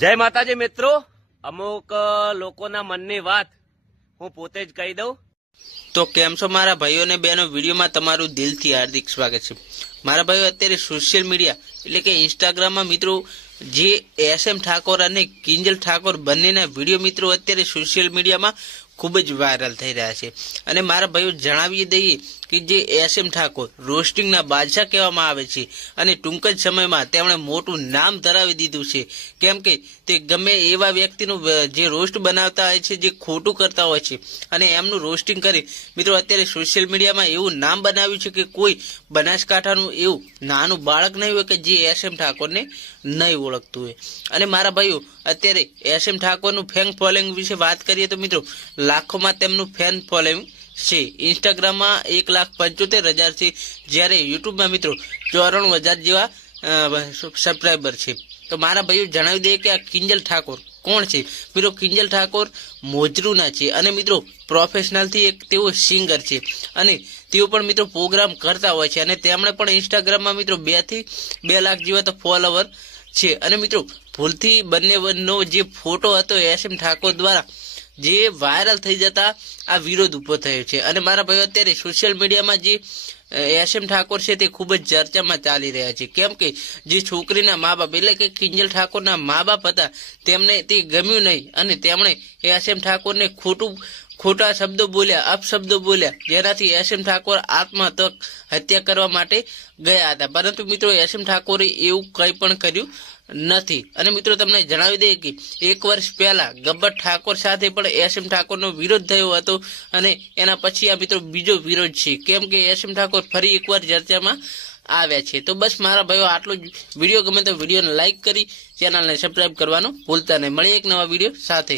જય માતાજી મિત્રો, અમુક લોકોના મનની વાત હું પોતે જ કહી દઉં. તો કેમ છો મારા ભાઈઓ અને બહેનો, વિડીયોમાં તમારું દિલથી હાર્દિક સ્વાગત છે. મારા ભાઈઓ, અત્યારે સોશિયલ મીડિયા એટલે કે ઇન્સ્ટાગ્રામમાં મિત્રો જે SM ઠાકોર અને કિંજલ ઠાકોર બંનેના વિડીયો મિત્રો અત્યારે સોશિયલ મીડિયામાં ખૂબ જ વાયરલ થઈ રહ્યા છે. અને મારા ભાઈઓ જણાવી દઈએ કે જે SM ઠાકોર રોસ્ટિંગના બાદશાહ કહેવામાં આવે છે અને ટૂંક જ સમયમાં તેમણે મોટું નામ ધરાવી દીધું છે. કેમ કે તે ગમે એવા વ્યક્તિનું જે રોસ્ટ બનાવતા હોય છે, જે ખોટું કરતા હોય છે અને એમનું રોસ્ટિંગ કરી મિત્રો અત્યારે સોશિયલ મીડિયામાં એવું નામ બનાવ્યું છે કે કોઈ બનાસકાંઠાનું એવું નાનું બાળક નહીં હોય કે જે SM ઠાકોરને નહીં ઓળખતું હોય. અને મારા ભાઈઓ અત્યારે SM ઠાકોરનું ફેન ફોલોઈંગ વિશે વાત કરીએ તો મિત્રો લાખોમાં તેમનું ફેન ફોલોઈંગ છે. ઇન્સ્ટાગ્રામમાં 1,75,000 છે, જ્યારે યુટ્યુબમાં મિત્રો 94,000 જેવા સબસ્ક્રાઈબર છે. તો મારા ભાઈઓ જણાવી દઈએ કે આ કિંજલ ઠાકોર કોણ છે. મિત્રો કિંજલ ઠાકોર મોજરૂના છે અને મિત્રો પ્રોફેશનલથી એક તેઓ સિંગર છે અને તેઓ પણ મિત્રો પ્રોગ્રામ કરતા હોય છે અને તેમણે પણ ઇન્સ્ટાગ્રામમાં મિત્રો 2 થી 2 લાખ જેવા તો ફોલોવર છે. અને મિત્રો ભૂલથી બંનેનો જે ફોટો હતો SM ઠાકોર દ્વારા જે વાયરલ થઈ જતા આ વિરોધ ઊભો થયો છે. અને મારા ભાઈઓ અત્યારે સોશિયલ મીડિયામાં જે SM ઠાકોર છે તે ખૂબ જ ચર્ચામાં ચાલી રહ્યા છે. કેમ કે જે છોકરીના મા બાપ એટલે કે કિંજલ ઠાકોરના મા બાપ હતા તેમને તે ગમ્યું નહીં અને તેમણે SM ઠાકોરને ખોટા શબ્દો બોલ્યા, અપશબ્દો બોલ્યા, જેનાથી SM ઠાકોર આત્મહત્યા કરવા માટે ગયા હતા. પરંતુ મિત્રો SM ઠાકોરે એવું કંઈ પણ કર્યું નથી. અને મિત્રો તમને જણાવી દઈએ કે 1 વર્ષ પહેલા ગબ્બર ઠાકોર સાથે પણ SM ઠાકોરનો વિરોધ થયો હતો અને એના પછી આ મિત્રો બીજો વિરોધ છે. કેમ કે SM ઠાકોર ફરી એકવાર ચર્ચામાં આવ્યા છે. તો બસ મારા ભાઈઓ આટલો જ. વિડીયો ગમે તો વિડીયોને લાઈક કરી ચેનલને સબસ્ક્રાઈબ કરવાનું ભૂલતા નહીં. મળીએ એક નવા વિડીયો સાથે.